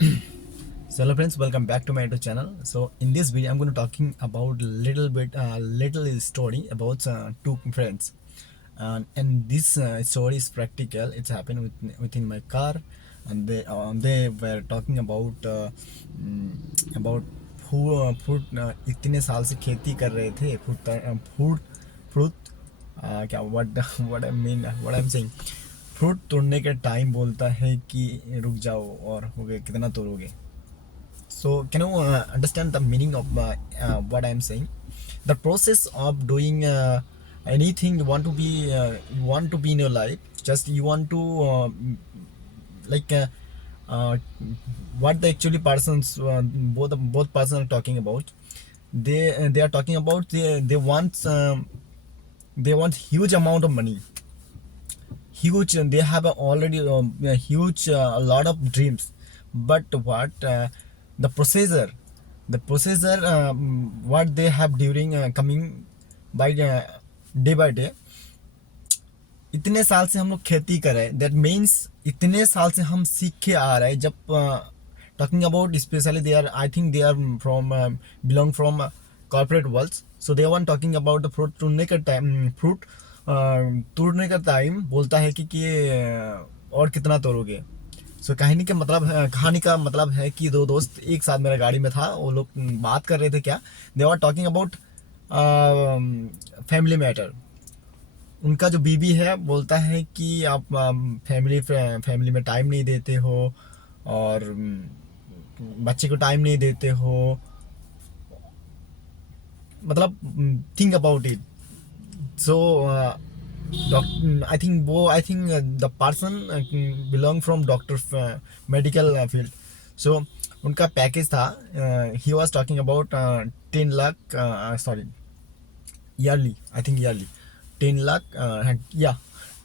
So hello friends, welcome back to my YouTube channel. So in this video, I'm going to talking about little story about two friends, and this story is practical. It's happened within my car, and they were talking about fruit इतने साल से खेती कर रहे थे fruit fruit क्या what I mean what I am saying fruit तोड़ने के टाइम बोलता है कि रुक जाओ और हो गए कितना तोड़ोगे. So, can you understand the meaning of what I am saying? The process of doing anything you want to be in your life. Just you want to like uh, what the actually persons both persons are talking about. They are talking about they want huge amount of money, huge, and they have already a huge a lot of dreams. But what the processor what they have during coming by day by day. इतने साल से हम लोग खेती कर रहे हैं, that means इतने साल से हम सीख के आ रहे हैं. जब talking about specially they are I think they are from belong from corporate world. So they one talking about the fruit तोड़ने का टाइम बोलता है कि और कितना तोड़ोगे. सो कहानी का मतलब है कि दो दोस्त एक साथ मेरा गाड़ी में था, वो लोग बात कर रहे थे. क्या they are talking about family matter. उनका जो बीबी है बोलता है कि आप फैमिली में टाइम नहीं देते हो और बच्चे को टाइम नहीं देते हो. मतलब think about it. So I think the person belong from doctor medical field. सो उनका पैकेज था, he was talking about 10 lakh, sorry yearly, I think yearly 10 lakh, yeah,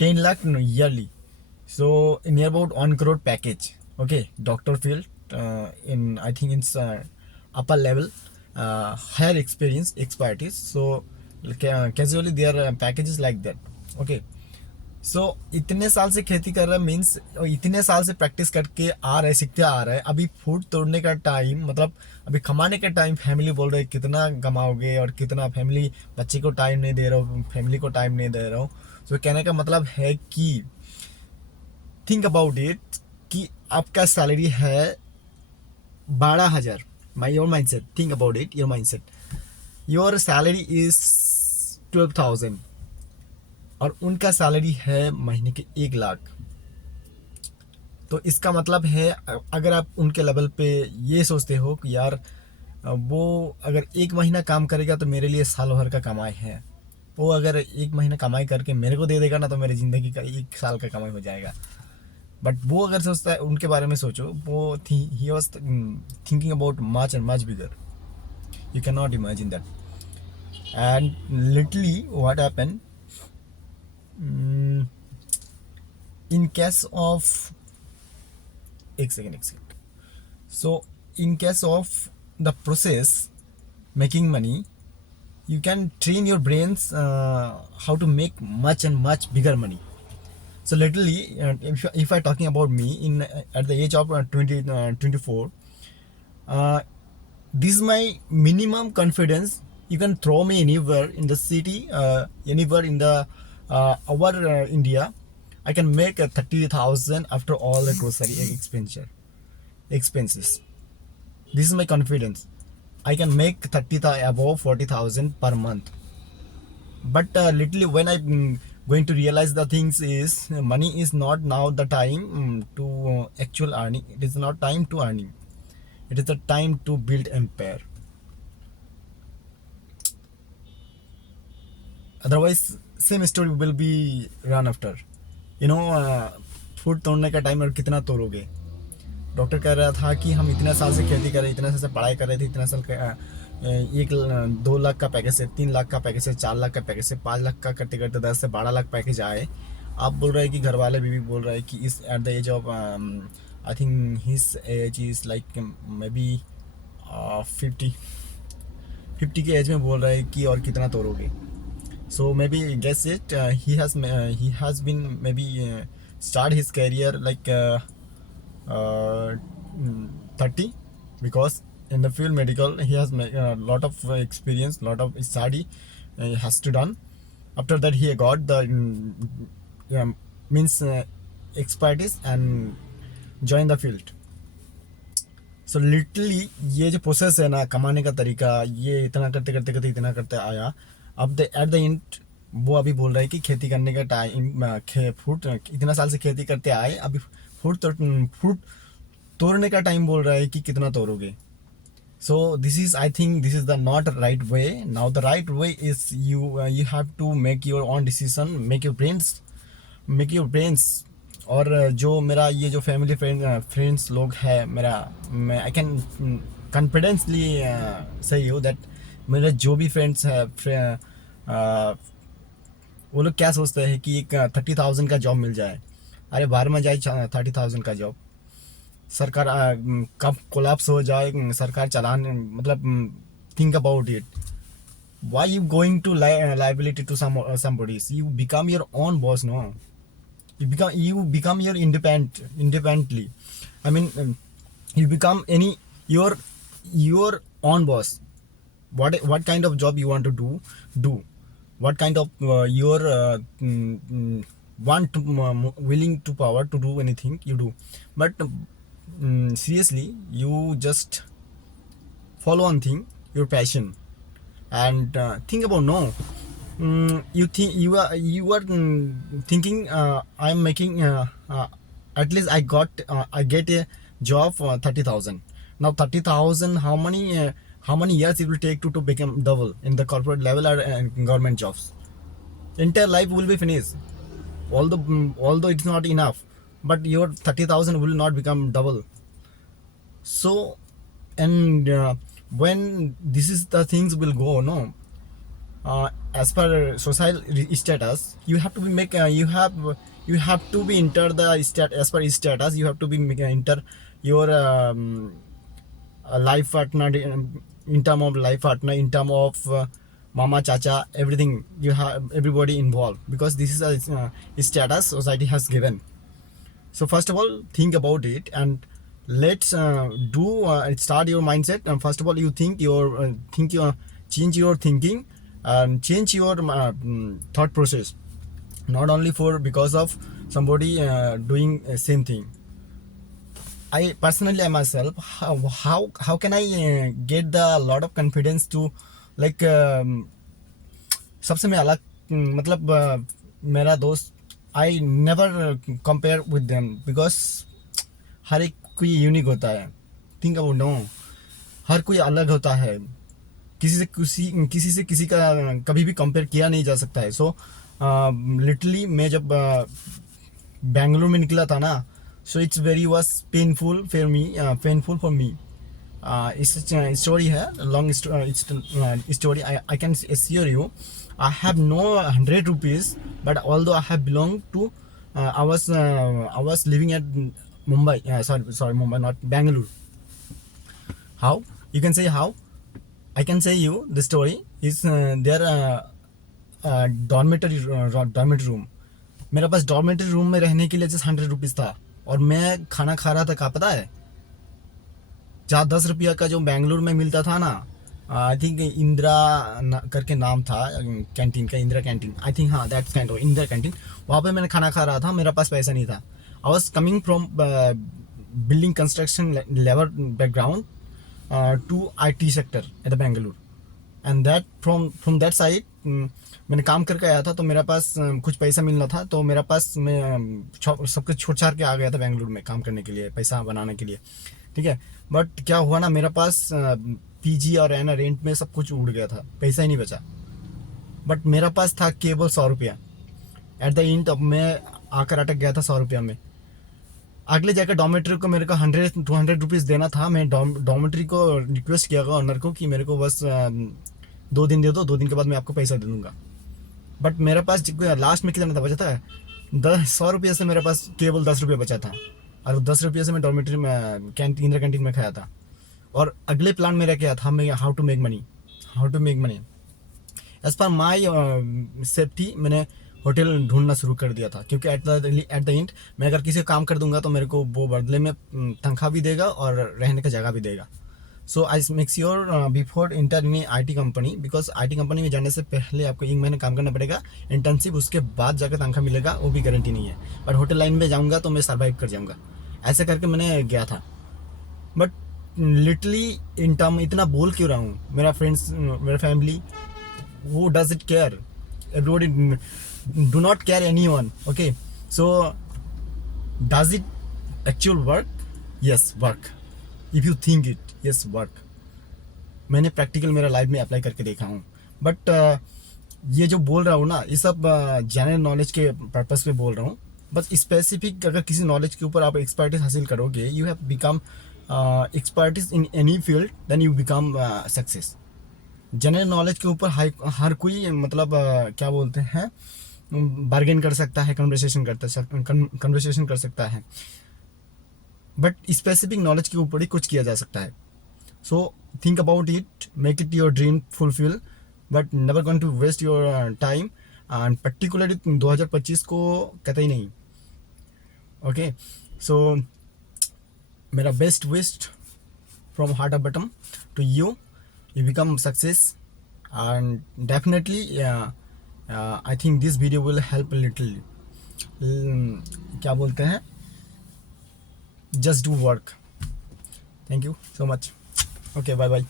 10 lakh no, yearly. So near about 1 crore package. Okay, doctor field, in I think it's upper level, higher experience expertise. So casually their packages like that. Okay. सो इतने साल से खेती कर रहा है means इतने साल से प्रैक्टिस करके आ रहे, सीखते आ रहे हैं. अभी फूड तोड़ने का टाइम, मतलब अभी कमाने का टाइम. फैमिली बोल रहे कितना कमाओगे और कितना, फैमिली बच्चे को टाइम नहीं दे रहा हूँ, फैमिली को टाइम नहीं दे रहा हूँ. सो कहने का मतलब है कि थिंक अबाउट इट कि आपका सैलरी है 12,000. माई your mind set, think about it, your mind set. Your salary is 12,000 और उनका सैलरी है महीने के 1 लाख. तो इसका मतलब है अगर आप उनके लेवल पे ये सोचते हो कि यार वो अगर 1 महीना काम करेगा तो मेरे लिए साल भर का कमाई है, वो अगर 1 महीना कमाई करके मेरे को दे देगा ना तो मेरी ज़िंदगी का 1 साल का कमाई हो जाएगा. बट वो अगर सोचता है, उनके बारे में सोचो, वो he was thinking about much and much bigger. You can not imagine that. And literally what happen in case of एक second. So in case of the process making money, you can train your brains how to make much and much bigger money. So literally if I talking about me in at the age of 24, this is my minimum confidence. You can throw me anywhere in the city, anywhere in the our India. I can make 30,000 after all the grocery expenses. This is my confidence. I can make 30,000 above 40,000 per month. But literally when I'm going to realize the things is money is not now the time to actual earning. It is not time to earning. It is the time to build empire. Otherwise same story will be run after. Food तोड़ने का time और कितना तोड़ोगे. Doctor कह रहा था कि हम इतना साल से खेती कर रहे, इतना साल से पढ़ाई कर रहे थे, इतना साल का 2 लाख का पैकेज से 3 लाख का पैकेज से 4 लाख का पैकेज से 5 लाख का करते करते 10 से 12 लाख पैकेज आए. आप बोल रहे हैं कि घर वाले बीवी बोल रहे हैं कि इस at the age of I think his age is like maybe 50 के एज में बोल रहे हैं कि और कितना तोड़ोगे. So maybe guess it. He has been maybe start his career like 30 because in the field medical he has a lot of experience, lot of study he has to done. After that he got the means expertise and join the field. So literally ये जो process है ना कमाने का तरीका, ये इतना करते करते करते इतना करते आया, अब द एट द एंड वो अभी बोल रहा है कि खेती करने का टाइम फ्रूट इतना साल से खेती करते आए, अभी फ्रूट तोड़ने का टाइम बोल रहा है कि कितना तोड़ोगे. So this is, I think this is the not right way. Now the right way is you have to make your own decision, make your brains. और जो मेरा ये जो फैमिली फ्रेंड्स लोग है मेरा, मैं आई कैन कॉन्फिडेंसली से यू दैट मेरे जो भी फ्रेंड्स है वो लोग क्या सोचते हैं कि एक 30,000 का जॉब मिल जाए. अरे बाहर में जाए 30,000 का जॉब, सरकार कब कोलैप्स हो जाए, सरकार चलाने मतलब think about it. Why you going to liability to somebody? You become your own boss, no? You become your independently. I mean, you become your own boss. What kind of job you want to do? What kind of want to willing to power to do anything you do. But seriously, you just follow one thing, your passion, and think about no. You think you are thinking I'm making at least I get a job for 30,000. Now 30,000, how many years it will take to become double in the corporate level or government jobs? Entire life will be finished. Although it's not enough, but your 30,000 will not become double. So, and when this is the things will go, no, as per social status, you have to be you have to be enter the stat as per status. You have to be enter your life partner in term of life partner, in term of mama, chacha, everything. You have everybody involved because this is a status society has given. So first of all, think about it and let's start your mindset. And first of all, you change your thinking and change your thought process. Not only because of somebody doing same thing. I personally myself, how can I get the lot of confidence to like सबसे मैं अलग मतलब मेरा दोस्त, I never compare with them because हर एक कोई unique होता है. Think about no, हर कोई अलग होता है, किसी से किसी का कभी भी कंपेयर किया नहीं जा सकता है. सो लिटरली मैं जब बेंगलुरु में निकला था ना, so it's very was painful for me. Story है long story. I can assure you I have no 100 rupees, but although I have belonged to, I was living at Mumbai. Sorry, Mumbai, not Bangalore. How? You can say how? I can say you the story is there dormitory room. मेरा पास dormitory room में रहने के लिए just 100 rupees था और मैं खाना खा रहा था. क्या पता है, जहाँ 10 रुपया का जो बेंगलुरु में मिलता था ना, आई थिंक इंदिरा करके नाम था कैंटीन का, इंदिरा कैंटीन आई थिंक, हाँ that's kind of Indira canteen. वहाँ पे मैंने खाना खा रहा था, मेरा पास पैसा नहीं था. I was coming from building construction level background to IT sector at the Bengaluru, and that from that side मैंने काम करके आया था. तो मेरा पास कुछ पैसा मिलना था, तो मेरा पास मैं सब कुछ छोड़ छाड़ के आ गया था बेंगलुरु में काम करने के लिए, पैसा बनाने के लिए. ठीक है, बट क्या हुआ ना, मेरा पास PG और है ना रेंट में सब कुछ उड़ गया था, पैसा ही नहीं बचा. बट मेरा पास था केवल 100 रुपया. एट द एंड अब मैं आकर अटक गया था 100 रुपया में. अगले जाकर डॉर्मेट्री को मेरे को 100-200 रुपीज़ देना था. मैं डॉर्मेट्री को रिक्वेस्ट किया ऑनर को कि मेरे को बस 2 दिन दे दो, 2 दिन के बाद मैं आपको पैसा दे दूँगा. बट मेरे पास लास्ट में कितना था बचा था, 100 रुपये से मेरे पास केवल 10 रुपये बचा था. और 10 रुपये से मैं डॉर्मेट्री में इंदिरा कैंटीन में खाया था. और अगले प्लान मेरा क्या था, मैं how to make money. As per my safety मैंने होटल ढूंढना शुरू कर दिया था, क्योंकि एट द एंड मैं अगर किसी काम कर दूंगा तो मेरे को वो बदले में तनख्वाह भी देगा और रहने का जगह भी देगा। So I make sure before enter in I T company, because I T company में जाने से पहले आपको 1 महीने काम करना पड़ेगा इंटर्नशिप, उसके बाद जाकर तनख्वाह मिलेगा, वो भी गारंटी नहीं है। पर होटल लाइन में जाऊँगा तो मैं सर्वाइव कर जाऊँगा, ऐसे करके मैंने गया था। बट लिटरली इन टर्म इतना बोल क्यों रहा हूँ, मेरा फ्रेंड्स, मेरा family, who does it care? Everybody do not care anyone. Okay, so does it actual work? Yes, work. If you think it, yes, work. मैंने प्रैक्टिकल मेरा लाइफ में अप्लाई करके देखा हूँ। बट ये जो बोल रहा हूँ ना, ये सब जनरल नॉलेज के पर्पस पे बोल रहा हूँ। बस स्पेसिफिक अगर किसी नॉलेज के ऊपर आप एक्सपर्टीज हासिल करोगे, you have become expertise in any field, then you become success. General knowledge के ऊपर हर कोई मतलब क्या बोलते हैं, बार्गेन कर सकता है, कन्वर्सेशन कर सकता है, बट स्पेसिफिक नॉलेज के ऊपर ही कुछ किया जा सकता है। So think about it, make it your dream fulfil, but never going to waste your time, and particularly 2025 को कहते ही नहीं। ओके, सो मेरा best wish from heart of bottom to you, you become success, and definitely I think this video will help a little, क्या बोलते हैं, just do work. Thank you so much. Okay, bye bye.